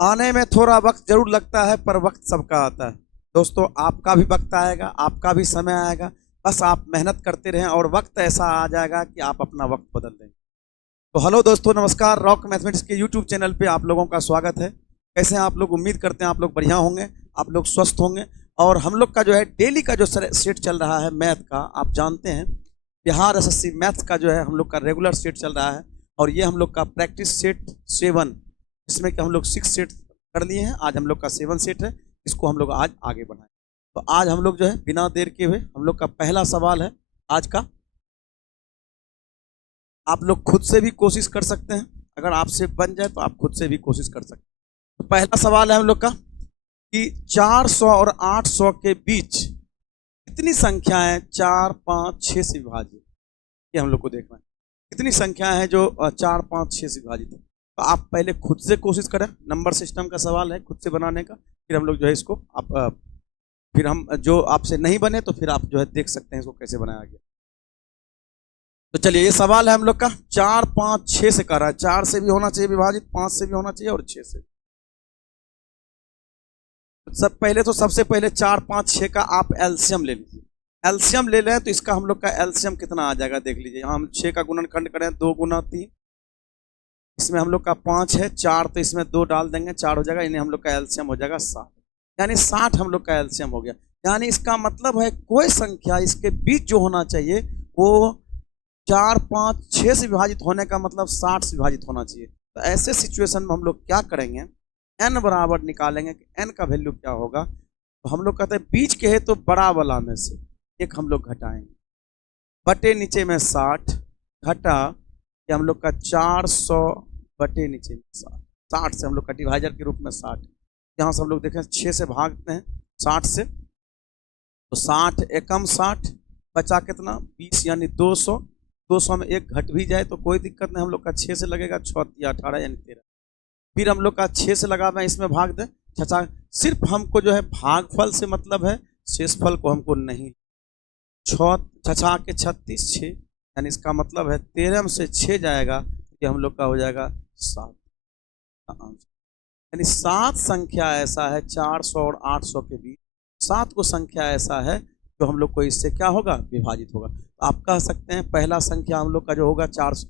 आने में थोड़ा वक्त जरूर लगता है, पर वक्त सबका आता है। दोस्तों, आपका भी वक्त आएगा, आपका भी समय आएगा। बस आप मेहनत करते रहें और वक्त ऐसा आ जाएगा कि आप अपना वक्त बदल देंगे। तो हेलो दोस्तों, नमस्कार। रॉक मैथमेटिक्स के यूट्यूब चैनल पे आप लोगों का स्वागत है। कैसे हैं आप लोग? उम्मीद करते हैं आप लोग बढ़िया होंगे, आप लोग स्वस्थ होंगे। और हम लोग का जो है डेली का जो सेट चल रहा है मैथ का, आप जानते हैं बिहार एसएससी मैथ्स का जो है हम लोग का रेगुलर सेट चल रहा है। और ये हम लोग का प्रैक्टिस सेट 7, इसमें कि हम लोग 6 सेट कर लिए हैं। आज हम लोग का 7 सेट है, इसको हम लोग आज आगे बढ़ाएं। तो आज हम लोग जो है बिना देर के हुए हम लोग का पहला सवाल है आज का। आप लोग खुद से भी कोशिश कर सकते हैं, अगर आपसे बन जाए तो आप खुद से भी कोशिश कर सकते हैं। तो पहला सवाल है हम लोग का कि 400 और 800 के बीच कितनी संख्याएं 4, 5, 6 से विभाजित, ये हम लोग को देखना है। कितनी संख्याएं हैं जो 4, 5, 6 से विभाजित है। तो आप पहले खुद से कोशिश करें, नंबर सिस्टम का सवाल है, खुद से बनाने का। फिर हम लोग जो है इसको फिर हम जो आपसे नहीं बने तो फिर आप जो है देख सकते हैं इसको कैसे बनाया गया। तो चलिए, ये सवाल है हम लोग का 4, 5, 6 से कर रहा है। 4 से भी होना चाहिए विभाजित, 5 से भी होना चाहिए और 6 से। सबसे पहले 4, 5, 6 का आप एलसीएम ले लीजिए। एलसीएम ले लें तो इसका हम लोग का एलसीएम कितना आ जाएगा देख लीजिए। यहाँ हम 6 का गुणनखंड करें, 2 गुना 3, इसमें हम लोग का 5 है, 4 तो इसमें 2 डाल देंगे, 4 हो जाएगा। इन्हें हम लोग का एलसीएम हो जाएगा 7, यानी 60 हम लोग का एलसीएम हो गया। यानी इसका मतलब है कोई संख्या इसके बीच जो होना चाहिए वो 4, 5, 6 से विभाजित होने का मतलब 60 से विभाजित होना चाहिए। तो ऐसे सिचुएशन में हम लोग क्या करेंगे, n बराबर निकालेंगे कि n का वैल्यू क्या होगा। तो हम लोग कहते हैं बीच के है तो बड़ा वाला में से एक हम लोग घटाएंगे, बटे नीचे में 60 घटा, ये हम लोग का 400 बटे नीचे में 60। 60 से हम लोग का डिवाइजर के रूप में 60, यहाँ से हम लोग देखें 6 से भागते हैं 60 से, तो 60 एकम 60 बचा कितना 20, यानी 200। 200 में एक घट भी जाए तो कोई दिक्कत नहीं, हम लोग का 6 से लगेगा, 6 या 18 यानी 13। फिर हम लोग का 6 से लगा मैं इसमें भाग दें, छछा सिर्फ हमको जो है भागफल से मतलब है, शेषफल को हमको नहीं। 6 छछा के 36, 6, यानी इसका मतलब है 13 में से 6 जाएगा, ये हम लोग का हो जाएगा 7 का आंसर। यानी 7 संख्या ऐसा है 400 और 800 के बीच, 7 को संख्या ऐसा है जो हम लोग को इससे क्या होगा, विभाजित होगा। तो आप कह सकते हैं पहला संख्या हम लोग का जो होगा 400,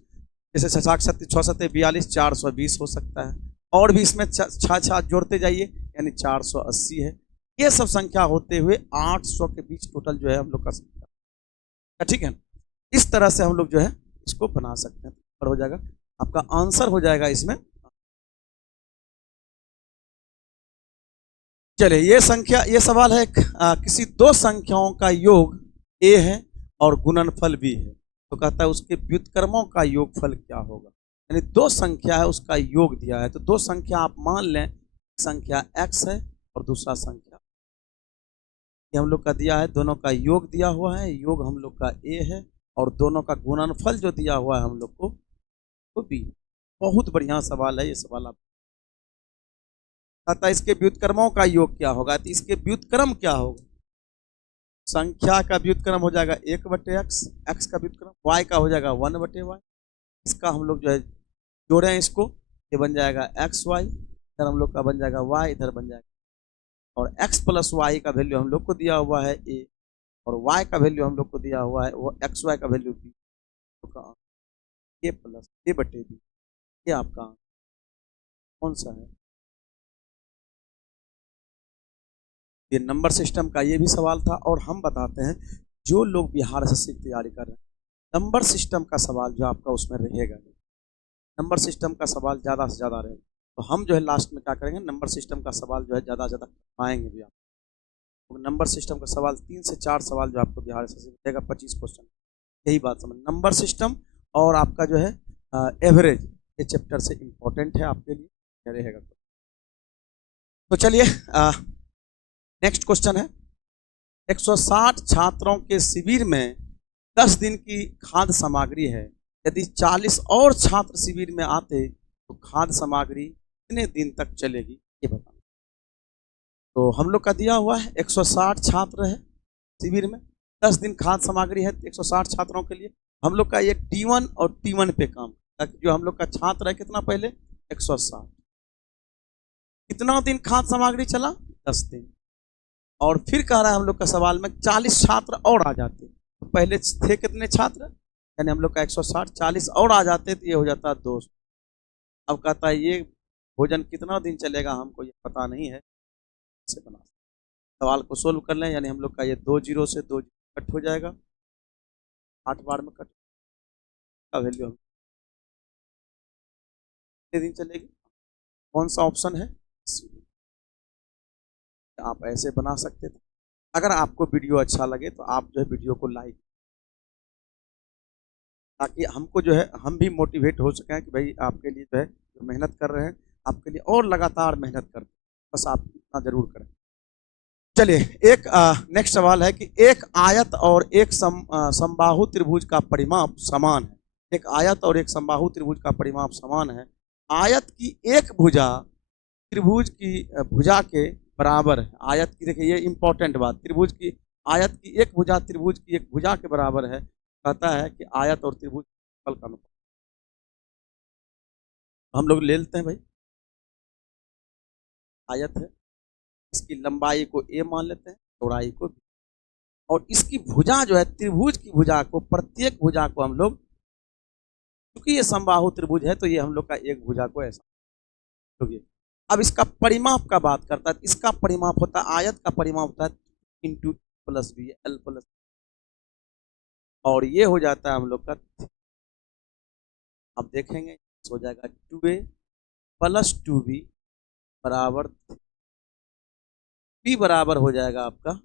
जैसे 6 7 42, 420 हो सकता है। और भी इसमें 6 जोड़ते जाइए, यानी 480 है। ये सब संख्या होते हुए 800 के बीच टोटल जो है हम लोग का संख्या, ठीक है। इस तरह से हम लोग जो है इसको बना सकते हैं, और हो जाएगा आपका आंसर हो जाएगा इसमें। चलिए, ये सवाल है किसी दो संख्याओं का योग a है और गुणनफल b है, तो कहता है उसके व्युत्क्रमों का योगफल क्या होगा। यानी दो संख्या है, उसका योग दिया है। तो दो संख्या आप मान लें, संख्या x है और दूसरा संख्या ये हम लोग का दिया है, दोनों का योग दिया हुआ है, योग हम लोग का a है और दोनों का गुणनफल जो दिया हुआ है हम लोग को वो b। बहुत बढ़िया सवाल है ये सवाल। आप कहता है इसके व्युत्क्रमों का योग क्या होगा, तो इसके व्युत्क्रम क्या होगा। संख्या का व्युत्क्रम हो जाएगा 1 बटे x, x का व्युत्क्रम y का हो जाएगा 1 बटे y। इसका हम लोग जो है जोड़ें इसको, ये बन जाएगा xy, इधर हम लोग का बन जाएगा y, इधर बन जाएगा, और x प्लस y का वैल्यू हम लोग को दिया हुआ है a, और y का वैल्यू हम लोग को दिया हुआ है वो xy का वैल्यू b, तो a प्लस a बटे b। ये आपका कौन सा है। ये नंबर सिस्टम का ये भी सवाल था। और हम बताते हैं जो लोग बिहार एसएससी की तैयारी कर रहे हैं, नंबर सिस्टम का सवाल जो आपका उसमें रहेगा, नंबर सिस्टम का सवाल ज़्यादा से ज़्यादा रहेगा। तो हम जो है लास्ट में क्या करेंगे, नंबर सिस्टम का सवाल जो है ज़्यादा से ज़्यादा आएंगे भी आप। तो नंबर सिस्टम का सवाल 3 से 4 सवाल जो आपको बिहार एसएससी में देगा, 25 क्वेश्चन। यही बात समझ, नंबर सिस्टम और आपका जो है एवरेज, ये चैप्टर से इम्पोर्टेंट है आपके लिए रहेगा। तो चलिए नेक्स्ट क्वेश्चन है, 160 छात्रों के शिविर में 10 दिन की खाद्य सामग्री है। यदि 40 और छात्र शिविर में आते तो खाद्य सामग्री कितने दिन तक चलेगी, ये बताओ। तो हम लोग का दिया हुआ है 160 छात्र है शिविर में, 10 दिन खाद्य सामग्री है 160 छात्रों के लिए। हम लोग का ये T1 और T1 पे काम, ताकि जो हम लोग का छात्र है कितना पहले 160, कितना दिन खाद्य सामग्री चला? 10 दिन। और फिर कह रहा है हम लोग का सवाल में 40 छात्र और आ जाते, तो पहले थे कितने छात्र, यानी हम लोग का 160, 40 और आ जाते तो ये हो जाता 200। अब कहता है ये भोजन कितना दिन चलेगा हमको ये पता नहीं है, से बना सवाल को सोल्व कर लें, यानी हम लोग का ये 2 जीरो से 2 कट हो जाएगा, 8 बार में कट का वैल्यू कितने दिन चलेगी, कौन सा ऑप्शन है? आप ऐसे बना सकते थे। अगर आपको वीडियो अच्छा लगे तो आप जो है वीडियो को लाइक, ताकि हमको जो है हम भी मोटिवेट हो सकें कि भाई आपके लिए जो है जो मेहनत कर रहे हैं आपके लिए और लगातार मेहनत करते हैं, बस आप इतना जरूर करें। चलिए एक नेक्स्ट सवाल है कि एक आयत और एक समबाहु त्रिभुज का परिमाप समान है। एक आयत और एक समबाहु त्रिभुज का परिमाप समान है। आयत की एक भुजा त्रिभुज की भुजा के बराबर है। आयत की, देखिए ये इंपॉर्टेंट बात, त्रिभुज की आयत की एक भुजा त्रिभुज की एक भुजा के बराबर है। कहता है कि आयत और त्रिभुज फल का अनुपात। हम लोग ले लेते हैं भाई, आयत है, इसकी लंबाई को a मान लेते हैं, चौड़ाई को b, और इसकी भुजा जो है त्रिभुज की भुजा को, प्रत्येक भुजा को हम लोग, क्योंकि ये समबाहु त्रिभुज है तो ये हम लोग का एक भुजा को ऐसा। अब इसका परिमाप का बात करता है, इसका परिमाप होता है, आयत का परिमाप होता है into plus B, L plus, और ये हो जाता है हम लोग का, अब देखेंगे हो जाएगा 2a प्लस 2b बराबर, b बराबर हो जाएगा आपका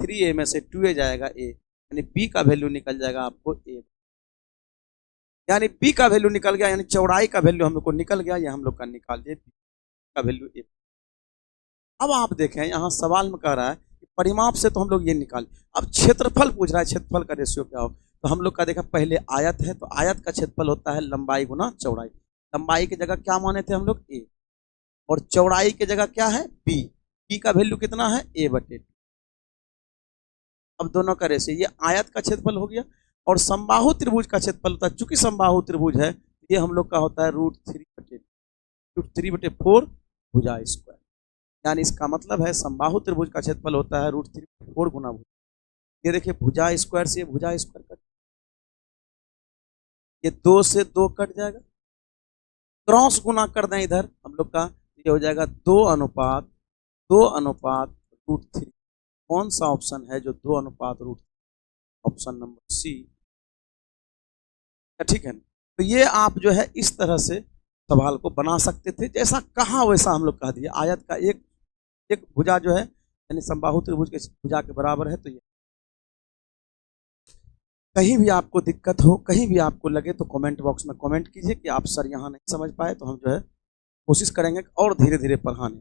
3a में से 2a जाएगा a, यानी b का वैल्यू निकल जाएगा आपको a, यानी b का वैल्यू निकल गया, यानी चौड़ाई का वैल्यू हम लोग को निकल गया, ये हम लोग का निकाल दिए b का वैल्यू a। अब आप देखें यहाँ सवाल में कह रहा है कि परिमाप से तो हम लोग ये निकाल, अब क्षेत्रफल पूछ रहा है, क्षेत्रफल का रेशियो क्या हो, तो हम लोग का देखा पहले आयत है तो आयत का क्षेत्रफल होता है लंबाई गुना चौड़ाई। लंबाई की जगह क्या माने थे हम लोग? a, और चौड़ाई की जगह क्या है? b। b का वैल्यू कितना है? a/2। अब दोनों का रेशियो, ये आयत का क्षेत्रफल हो गया, और समबाहु त्रिभुज का क्षेत्रफल होता है, चूंकि समबाहु त्रिभुज है ये हम लोग का होता है √3/4 भुजा स्क्वायर, यानी इसका मतलब है समबाहु त्रिभुज का क्षेत्रफल होता है √3/4 गुना भुजा। ये देखिए भुजा स्क्वायर से भुजा स्क्वायर कट, ये 2 से 2 कट जाएगा, क्रॉस गुना कर दें इधर हम लोग का, ये हो जाएगा 2:2 √3। कौन सा ऑप्शन है जो 2:√? ऑप्शन नंबर सी, ठीक है। तो ये आप जो है इस तरह से सवाल को बना सकते थे, जैसा कहा वैसा हम लोग कह दिए। आयत का एक एक भुजा जो है यानी समबाहु त्रिभुज के भुजा के बराबर है, तो ये कहीं भी आपको दिक्कत हो, कहीं भी आपको लगे तो कमेंट बॉक्स में कमेंट कीजिए कि आप सर यहाँ नहीं समझ पाए, तो हम जो है कोशिश करेंगे और धीरे धीरे पढ़ाने।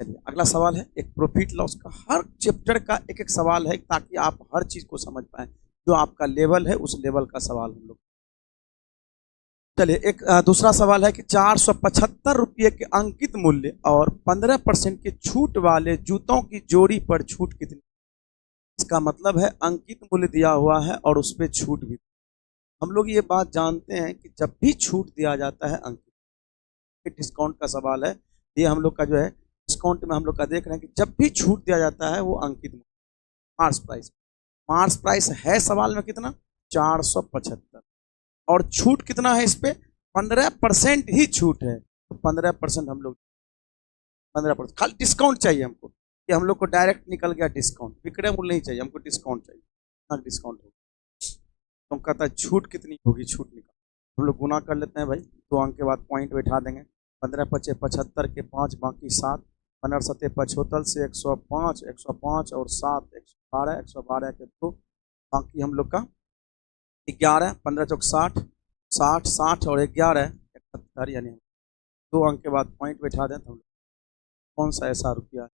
चलिए अगला सवाल है एक प्रॉफिट लॉस का, हर चैप्टर का एक एक सवाल है ताकि आप हर चीज को समझ पाए, जो आपका लेवल है उस लेवल का सवाल हम लोग। चलिए एक दूसरा सवाल है कि 475 रुपये के अंकित मूल्य और 15% की छूट वाले जूतों की जोड़ी पर छूट कितनी? इसका मतलब है अंकित मूल्य दिया हुआ है और उस पर छूट भी। हम लोग ये बात जानते हैं कि जब भी छूट दिया जाता है अंकित, डिस्काउंट का सवाल है, ये हम लोग का जो है डिस्काउंट में हम लोग का देख रहे हैं कि जब भी छूट दिया जाता है वो अंकित मूल्य, मार्च प्राइस, मार्च प्राइस है सवाल में कितना? 475, और छूट कितना है इस पे? 15% ही छूट है, तो 15% हम लोग 15% खाली डिस्काउंट चाहिए हमको, कि हम लोग को डायरेक्ट निकल गया डिस्काउंट, विक्रय मूल्य नहीं चाहिए हमको, डिस्काउंट चाहिए। हाँ डिस्काउंट होगा, तो कहता है छूट कितनी होगी, छूट निकाल, हम लोग गुना कर लेते हैं भाई, 2 अंक के बाद पॉइंट बैठा देंगे, 15×5 75 के 5 बाकी 7, 15×7 75 से 105, 105 और 7 112, 112 के 2 बाकी हम लोग का 11, 15×4 60, 60 60 और 11 71, यानी 2 अंक के बाद पॉइंट बैठा दें, तो हम कौन सा ऐसा रुपया है?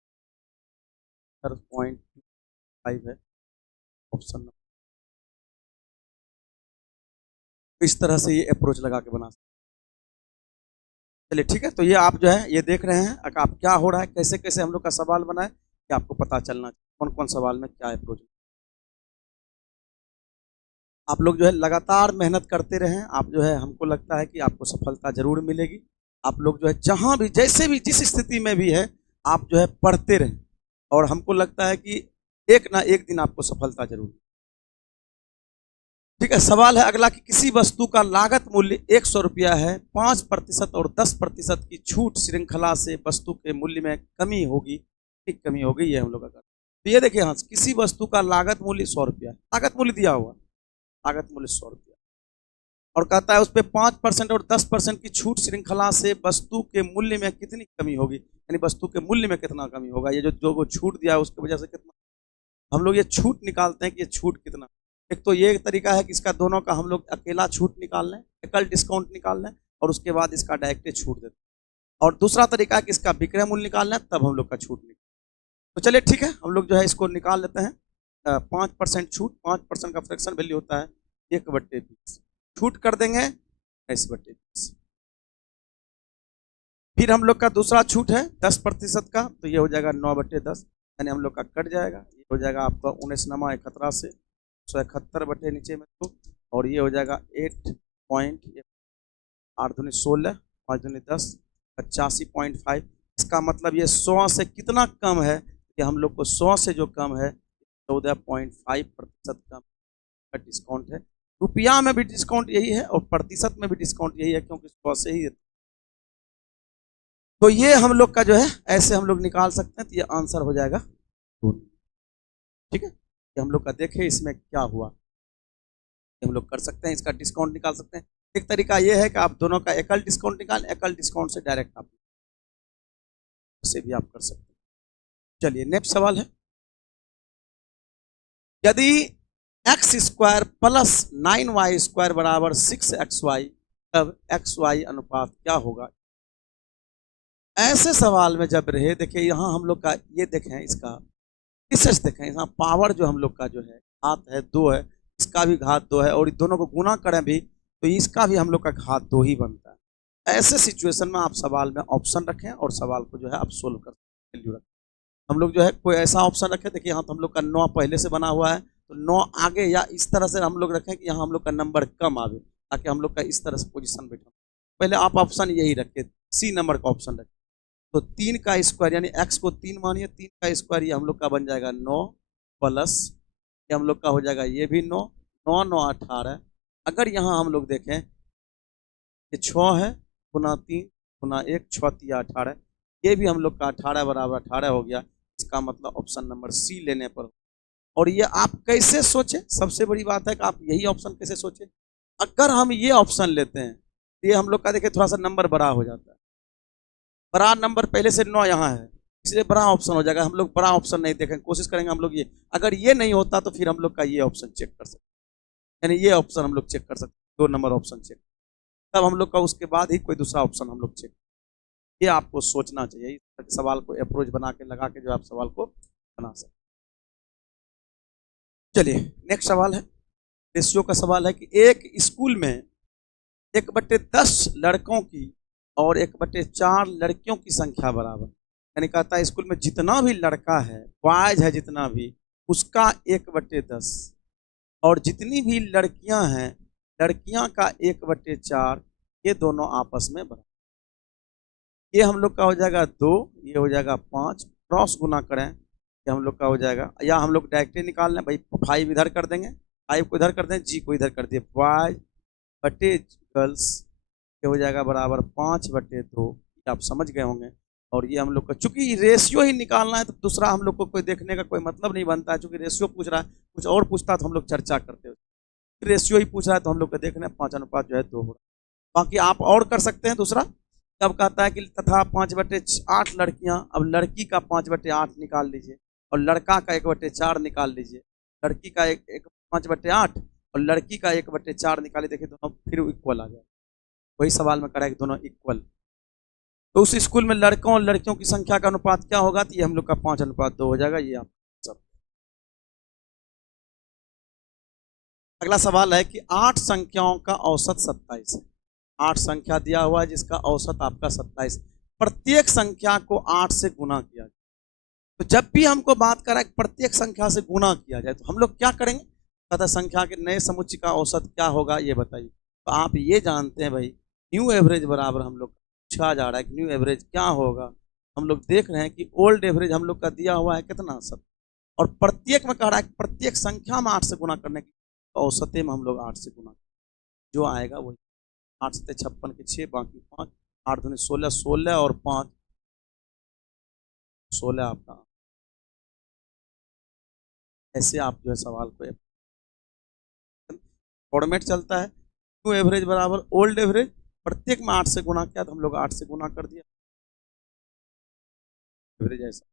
0.5 है ऑप्शन नंबर। इस तरह से ये अप्रोच लगा के बना सकते। चलिए ठीक है, तो ये आप जो है ये देख रहे हैं अगर आप क्या हो रहा है, कैसे कैसे हम लोग का सवाल बना है, कि आपको पता चलना चाहिए कौन कौन सवाल में क्या अप्रोच। आप लोग जो है लगातार मेहनत करते रहें, आप जो है हमको लगता है कि आपको सफलता जरूर मिलेगी। आप लोग जो है जहां भी जैसे भी जिस स्थिति में भी है आप जो है पढ़ते रहें, और हमको लगता है कि एक ना एक दिन आपको सफलता जरूर। ठीक है, सवाल है अगला कि किसी वस्तु का लागत मूल्य 100 रुपया है, 5% और 10% की छूट श्रृंखला से वस्तु के मूल्य में कमी होगी, ठीक कमी होगी, ये हम लोग का। तो ये देखिए, हाँ, किसी वस्तु का लागत मूल्य 100 रुपया है, लागत मूल्य दिया हुआ, लागत मूल्य 100 रुपया, और कहता है उस पर 5% और 10% की छूट श्रृंखला से वस्तु के मूल्य में कितनी कमी होगी, यानी वस्तु के मूल्य में कितना कमी होगा। ये जो छूट दिया है उसकी वजह से कितना, हम लोग ये छूट निकालते हैं कि ये छूट कितना। एक तो ये तरीका है कि इसका दोनों का हम लोग अकेला छूट निकाल लें, एकल डिस्काउंट निकाल लें, और उसके बाद इसका डायरेक्ट छूट देते हैं। और दूसरा तरीका है कि इसका विक्रय मूल्य निकाल लें, तब हम लोग का छूट निकाल। तो चलिए ठीक है, हम लोग जो है इसको निकाल लेते हैं। 5% छूट, 5% का फ्रैक्शन वैल्यू होता है 1/20, छूट कर देंगे 22/20। फिर हम लोग का दूसरा छूट है 10% का, तो ये हो जाएगा 9/10, यानी हम लोग का कट जाएगा, ये हो जाएगा आपका 19 से 171 बटे नीचे में 2, और ये हो जाएगा 8.8×16, 5×10, 85.5। इसका मतलब ये 100 से कितना कम है कि हम लोग को 100 से जो कम है 14.5% कम का डिस्काउंट है। रुपया में भी डिस्काउंट यही है और प्रतिशत में भी डिस्काउंट यही है, क्योंकि 100 से ही। तो ये हम लोग का जो है ऐसे हम लोग निकाल सकते हैं, तो ये आंसर हो जाएगा। ठीक है, ये हम लोग का देखें इसमें क्या हुआ, हम लोग कर सकते हैं, इसका डिस्काउंट निकाल सकते हैं। एक तरीका ये है कि आप दोनों का एकल डिस्काउंट निकाल, एकल डिस्काउंट से डायरेक्ट आप से भी आप कर सकते हैं। चलिए नेक्स्ट सवाल है, यदि x² प्लस 9y² बराबर 6xy, तब xy अनुपात क्या होगा। ऐसे सवाल में जब रहे, देखिए यहाँ हम लोग का ये देखें, इसका विशेष देखें, यहाँ पावर जो हम लोग का जो है घात है 2 है, इसका भी घात 2 है, और दोनों को गुना करें भी तो इसका भी हम लोग का घात 2 ही बनता है। ऐसे सिचुएशन में आप सवाल में ऑप्शन रखें और सवाल को जो है आप सोल्व कर सकते हैं। हम लोग जो है कोई ऐसा ऑप्शन रखें, देखिए यहाँ तो हम लोग का 9 पहले से बना हुआ है, तो 9 आगे, या इस तरह से हम लोग रखें कि यहाँ हम लोग का नंबर कम आवे, ताकि हम लोग का इस तरह से पोजीशन बैठा। पहले आप ऑप्शन यही रखें, सी नंबर का ऑप्शन रखें, तो 3 का स्क्वायर, यानी x को 3 मानिए, 3 का स्क्वायर ये हम लोग का बन जाएगा 9, प्लस ये हम लोग का हो जाएगा ये भी 9, 9 9 18। अगर यहाँ हम लोग देखें ये 6 है, गुना 3 गुना 1, 6 3 18, ये भी हम लोग का 18 बराबर 18 हो गया। इसका मतलब ऑप्शन नंबर सी लेने पर। और ये आप कैसे सोचे, सबसे बड़ी बात है कि आप यही ऑप्शन कैसे सोचे। अगर हम ये ऑप्शन लेते हैं, ये हम लोग का देखिए थोड़ा सा नंबर बड़ा हो जाता है, बड़ा नंबर पहले से 9 यहाँ है, इसलिए बड़ा ऑप्शन हो जाएगा। हम लोग बड़ा ऑप्शन नहीं देखेंगे, कोशिश करेंगे हम लोग ये, अगर ये नहीं होता तो फिर हम लोग का ये ऑप्शन चेक कर सकते, यानी ये ऑप्शन हम लोग चेक कर सकते, 2 नंबर ऑप्शन चेक, तब हम लोग का उसके बाद ही कोई दूसरा ऑप्शन हम लोग चेक। ये आपको सोचना चाहिए, सवाल को अप्रोच बना के लगा के जो आप सवाल को बना सकते। चलिए नेक्स्ट सवाल है, रेशियो का सवाल है कि एक स्कूल में 1/10 लड़कों की और 1/4 लड़कियों की संख्या बराबर, यानी कहता है स्कूल में जितना भी लड़का है, बॉयज है जितना भी, उसका 1/10, और जितनी भी लड़कियां हैं, लड़कियां का 1/4, ये दोनों आपस में बराबर। ये हम लोग का हो जाएगा 2, ये हो जाएगा 5, क्रॉस गुना करें, ये हम लोग का हो जाएगा, या हम लोग डायरेक्टली निकाल लें भाई, 5 इधर कर देंगे, 5 को इधर कर दें, जी को इधर कर दिए, बॉयज बटे गर्ल्स, ये हो जाएगा बराबर 5/2, आप समझ गए होंगे। और ये हम लोग का चूंकि रेशियो ही निकालना है, तो दूसरा हम लोग को कोई देखने का कोई मतलब नहीं बनता है, चूंकि रेशियो पूछ रहा है, कुछ और पूछता तो हम लोग चर्चा करते हो, रेशियो ही पूछ रहा है तो हम लोग को देखना है 5 अनुपात जो है 2 हो रहा है। बाकी आप और कर सकते हैं दूसरा, तब कहता है कि तथा 5/8 लड़कियां, अब लड़की का 5/8 निकाल लीजिए और लड़का का 1/4 निकाल लीजिए, लड़की का 5/8 और लड़की का 1/4 निकालिए, देखिए दोनों फिर इक्वल आ जाए। वही सवाल में करा है कि दोनों इक्वल, तो उस स्कूल में लड़कों और लड़कियों की संख्या का अनुपात क्या होगा, तो ये हम लोग का 5:2 हो जाएगा। ये आप सब। अगला सवाल है कि 8 संख्याओं का औसत 27 है, 8 संख्या दिया हुआ है जिसका औसत आपका 27, प्रत्येक संख्या को 8 से गुना किया जाए। तो जब भी हमको बात करा कि प्रत्येक संख्या से गुना किया जाए, तो हम लोग क्या करेंगे, तथा संख्या के नए समुच्चय का औसत क्या होगा ये बताइए। तो आप ये जानते हैं भाई, न्यू एवरेज बराबर हम लोग पूछा जा रहा है कि न्यू एवरेज क्या होगा। हम लोग देख रहे हैं कि ओल्ड एवरेज हम लोग का दिया हुआ है कितना सब, और प्रत्येक में कह रहा है कि प्रत्येक संख्या में 8 से गुना करने की, तो औसते में हम लोग 8 से गुना जो आएगा वही 8 से 56 के 6 बाकी 5, 8 दूनी 16, 16 और 5 16 आपका। ऐसे आप जो है सवाल को फॉर्मेट चलता है। न्यू एवरेज बराबर ओल्ड एवरेज, प्रत्येक में 8 से गुना किया तो हम लोग 8 से गुना कर दिया एवरेज ऐसा।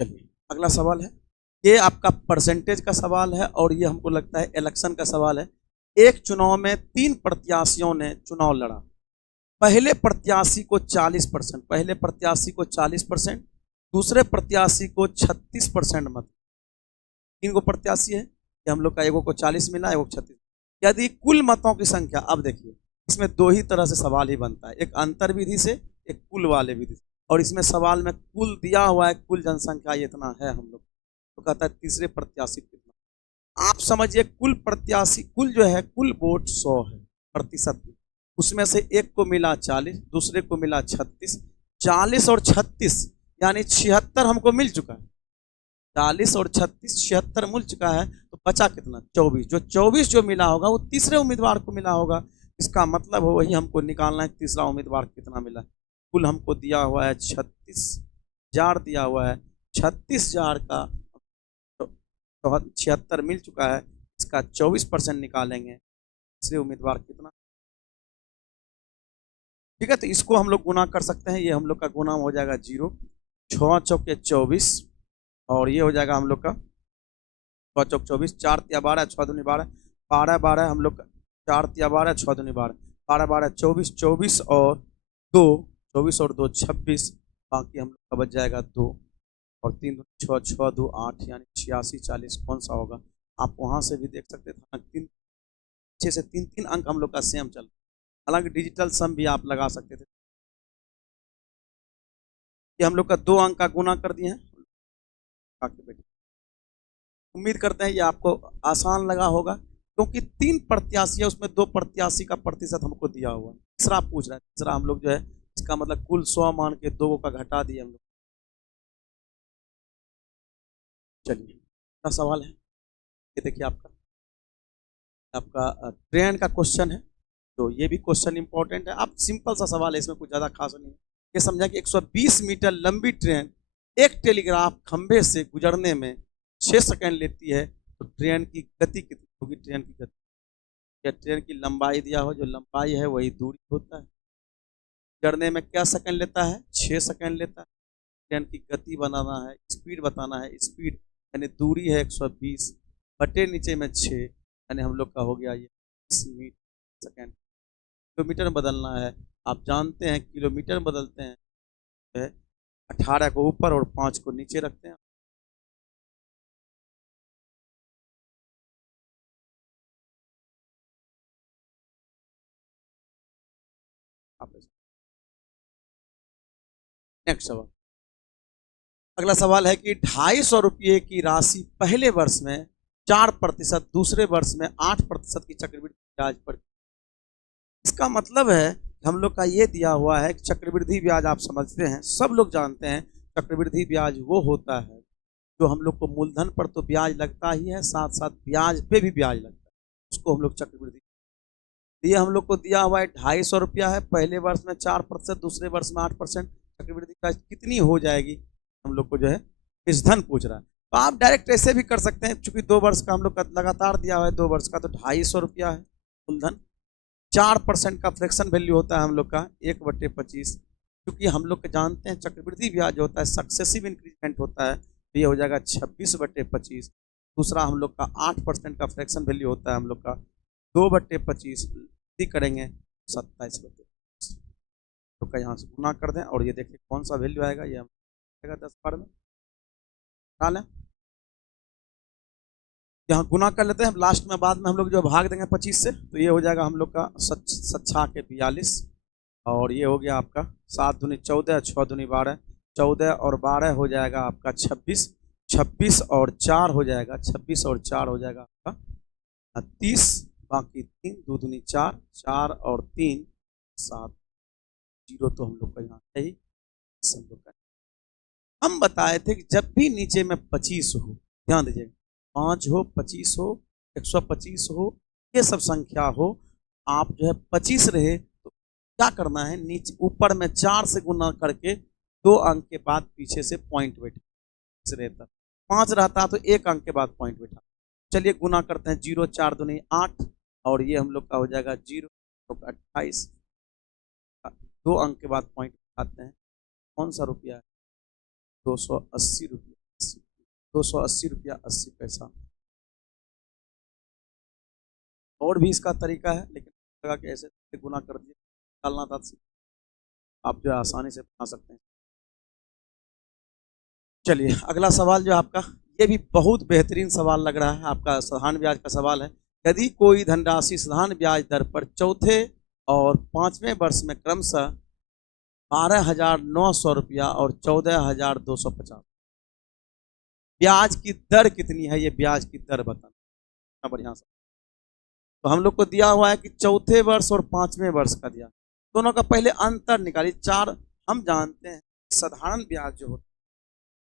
चलिए अगला सवाल है, ये आपका परसेंटेज का सवाल है और ये हमको लगता है इलेक्शन का सवाल है। एक चुनाव में 3 प्रत्याशियों ने चुनाव लड़ा। पहले प्रत्याशी को 40%, पहले प्रत्याशी को 40%, दूसरे प्रत्याशी को 36% मत। 3 को प्रत्याशी है कि हम लोग का एगो को 40 मिला, एगो 36। यदि कुल मतों की संख्या, अब देखिए इसमें 2 ही तरह से सवाल ही बनता है, एक अंतर विधि से, एक कुल वाले विधि से। और इसमें सवाल में कुल दिया हुआ है, कुल जनसंख्या इतना है हम लोग, तो कहता है तीसरे प्रत्याशी कितना। आप समझिए कुल प्रत्याशी, कुल जो है कुल वोट 100 है प्रतिशत, उसमें से एक को मिला 40, दूसरे को मिला 36, 40 और 36 यानी 76 हमको मिल चुका है। 40 और 36 76 मिल चुका है, तो बचा कितना 24। जो 24 जो मिला होगा वो तीसरे उम्मीदवार को मिला होगा। इसका मतलब है वही हमको निकालना है, तीसरा उम्मीदवार कितना मिला। कुल हमको दिया हुआ है 36,000 दिया हुआ है, 36,000 का 76 मिल चुका है, इसका 24% निकालेंगे, तीसरे उम्मीदवार कितना। ठीक है, तो इसको हम लोग गुना कर सकते हैं। ये हम लोग का गुना हो जाएगा 0, 6 चौके 24, और ये हो जाएगा हम लोग का 6 चौक 24, 4 तिया 12, 6 दूनी 12, 12 12 हम लोग का 4 तिया 12, 6 दूनी 12, 12 12 24, 24 और 2, 24 और 2 26, बाकी हम लोग का बच जाएगा 2 और 3 दूनी 6, 6 2 8 यानी 86 40 कौन सा होगा। आप वहाँ से भी देख सकते थे, 6 से 3 अंक हम लोग का सेम चल। हालांकि डिजिटल सम भी आप लगा सकते थे। ये हम लोग का 2 अंक का गुना कर दिए हैं। उम्मीद करते हैं ये आपको आसान लगा होगा, क्योंकि 3 प्रत्याशी है, उसमें 2 प्रत्याशी का प्रतिशत हमको दिया हुआ है। तीसरा पूछ रहा है, तीसरा हम लोग जो है इसका मतलब कुल 100 मान के 2 का घटा दिए हम लोग। चलिए अगला सवाल है, ये देखिए आपका ट्रेन का क्वेश्चन है, तो ये भी क्वेश्चन इंपॉर्टेंट है। आप सिंपल सा सवाल है, इसमें कुछ ज़्यादा खास नहीं है। ये समझा कि 120 मीटर लंबी ट्रेन एक टेलीग्राफ खंभे से गुजरने में 6 सेकंड लेती है, तो ट्रेन की गति कितनी होगी। ट्रेन की गति या ट्रेन की लंबाई दिया हो, जो लंबाई है वही दूरी होता है। गुजरने में क्या सेकंड लेता है, 6 सेकंड लेता है। ट्रेन की गति बनाना है, स्पीड बताना है। स्पीड यानी दूरी है 120 बटे नीचे में 6, यानी हम लोग का हो गया ये 20 मीटर सेकंड। किलोमीटर में बदलना है, आप जानते हैं किलोमीटर में बदलते हैं 18 को ऊपर और 5 को नीचे रखते हैं। नेक्स्ट सवाल, अगला सवाल है कि 250 रुपये की राशि पहले वर्ष में 4%, दूसरे वर्ष में 8% की चक्रवृद्धि ब्याज पर। इसका मतलब है हम लोग का ये दिया हुआ है कि चक्रवृद्धि ब्याज आप समझते हैं, सब लोग जानते हैं चक्रवृद्धि ब्याज वो होता है जो हम लोग को मूलधन पर तो ब्याज लगता ही है, साथ साथ ब्याज पे भी ब्याज लगता है, उसको हम लोग चक्रवृद्धि। ये हम लोग को दिया हुआ है 250 रुपया है, पहले वर्ष में 4%, दूसरे वर्ष में 8%, चक्रवृद्धि ब्याज कितनी हो जाएगी हम लोग को जो है इस धन पूछ रहा है। तो आप डायरेक्ट ऐसे भी कर सकते हैं, चूंकि 2 वर्ष का हम लोग का लगातार दिया हुआ है, 2 वर्ष का, तो 250 रुपया है मूलधन। 4% का फ्रैक्शन वैल्यू होता है हम लोग का 1/25, क्योंकि हम लोग जानते हैं चक्रवृद्धि ब्याज होता है सक्सेसिव इंक्रीजमेंट होता है, तो ये हो जाएगा 26/25। दूसरा हम लोग का 8% का फ्रैक्शन वैल्यू होता है हम लोग का 2/25 करेंगे 27/25, तो का यहाँ से गुना कर दें और ये देखिए कौन सा वैल्यू आएगा, ये हम 10 बार में डालें, यहाँ गुना कर लेते हैं। लास्ट में बाद में हम लोग जो भाग देंगे 25 से, तो ये हो जाएगा हम लोग का 7 के 42, और ये हो गया आपका 7 दूनी 14, 6 दूनी 12, 14 और 12 हो जाएगा आपका 26, 26 और 4 हो जाएगा, 26 और 4 हो जाएगा आपका 30, बाकी 3 2 दूनी 4, 4 और 3 7, जीरो तो हम लोग का यहाँ है ही, हम लोग का हम बताए थे कि जब भी नीचे में 25 हो, ध्यान दीजिएगा, 5 हो, 25 हो, 125 हो, ये सब संख्या हो, आप जो है 25 रहे तो क्या करना है, नीचे ऊपर में 4 से गुना करके 2 अंक के बाद पीछे से पॉइंट बैठा रहता, 5 रहता तो 1 अंक के बाद पॉइंट बैठा। चलिए गुना करते हैं, 0 4 दूनी 8 और ये हम लोग का हो जाएगा 0 28, 2 अंक के बाद पॉइंट आते हैं। कौन सा रुपया है? 280 रुपया, 280 रुपया 80 पैसा। और भी इसका तरीका है, लेकिन लगा कि ऐसे गुना कर दिया, डालना था, आप जो आसानी से बना सकते हैं। चलिए अगला सवाल जो आपका, ये भी बहुत बेहतरीन सवाल लग रहा है, आपका साधारण ब्याज का सवाल है। यदि कोई धनराशि साधारण ब्याज दर पर चौथे और 5वें वर्ष में क्रमशः 12,900 रुपया और 14,250, ब्याज की दर कितनी है, ये ब्याज की दर बताना बढ़िया सा। तो हम लोग को दिया हुआ है कि चौथे वर्ष और 5वें वर्ष का दिया, दोनों का पहले अंतर निकालिए। 4 हम जानते हैं साधारण ब्याज जो होता है,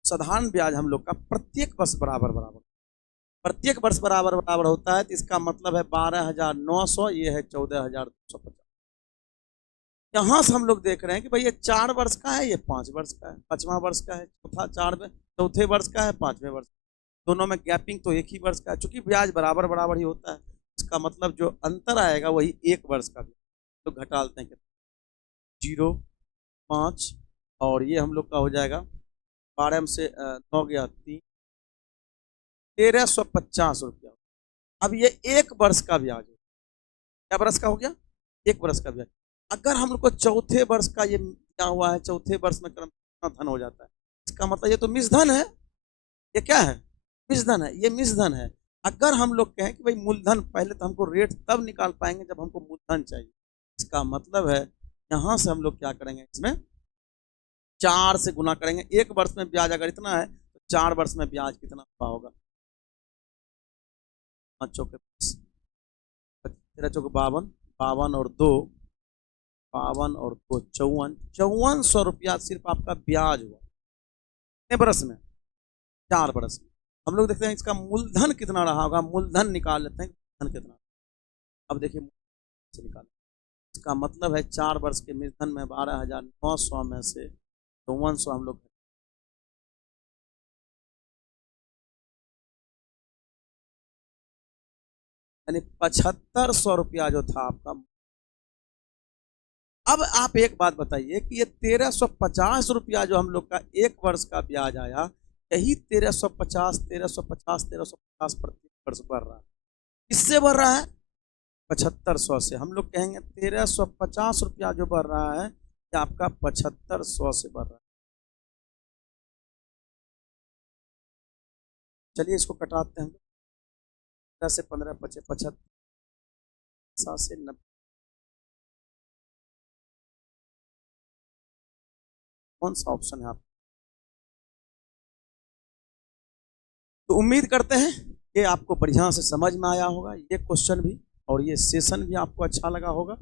साधारण ब्याज हम लोग का प्रत्येक वर्ष बराबर बराबर, प्रत्येक वर्ष बराबर बराबर होता है, तो इसका मतलब है 12,900, ये है 14,250। यहां से हम लोग देख रहे हैं कि भाई ये 4 वर्ष का है, ये 5 वर्ष का है, 5वां वर्ष का है, चौथे वर्ष का है, 5वें वर्ष, दोनों में गैपिंग तो एक ही वर्ष का है। चूंकि ब्याज बराबर बराबर ही होता है, इसका मतलब जो अंतर आएगा वही 1 वर्ष का भी। तो घटा लेते हैं, 0 5 और ये हम लोग का हो जाएगा 12 से 9 गया 3, 1350 रुपया। अब ये 1 वर्ष का ब्याज है, क्या वर्ष का हो गया? 1 वर्ष का ब्याज। अगर हम लोग को चौथे वर्ष का ये क्या हुआ है, चौथे वर्ष में क्रम धन हो जाता है, इसका मतलब ये तो मिश्रधन है, ये क्या है? मिश्रधन है, ये मिश्रधन है। अगर हम लोग कहें कि भाई मूलधन, पहले तो हमको रेट तब निकाल पाएंगे जब हमको मूलधन चाहिए, इसका मतलब है यहां से हम लोग क्या करेंगे, इसमें 4 से गुना करेंगे। 1 वर्ष में ब्याज अगर इतना है तो 4 वर्ष में ब्याज कितना होगा? 5 चौके 20, 13 चौके 52, 52 और 2 52 और 2 54, 5400 रुपया सिर्फ आपका ब्याज हुआ। कितने बरस में? 4 बरस में। हम लोग देखते हैं इसका मूलधन कितना रहा होगा, मूलधन निकाल लेते हैं, मूलधन कितना। अब देखिए से निकाल, इसका मतलब है 4 वर्ष के मूलधन में 12,900 में से 5400 हम लोग, यानी 7500 रुपया जो था आपका। अब आप एक बात बताइए कि ये 1350 रुपया जो हम लोग का 1 वर्ष का ब्याज आया, यही 1350 प्रति वर्ष बढ़ रहा है। किससे बढ़ रहा है? 7500 से। हम लोग कहेंगे 1350 रुपया जो बढ़ रहा है, ये आपका 7500 से बढ़ रहा है। चलिए इसको कटाते हैं, 15 से 15 बचे 75, 7 से 90, कौन सा ऑप्शन है आप? तो उम्मीद करते हैं कि आपको बढ़िया से समझ में आया होगा ये क्वेश्चन भी, और ये सेशन भी आपको अच्छा लगा होगा।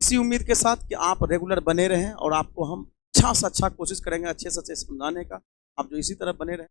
इसी उम्मीद के साथ कि आप रेगुलर बने रहें, और आपको हम अच्छा से अच्छा कोशिश करेंगे अच्छे से अच्छे समझाने का। आप जो इसी तरह बने रहें।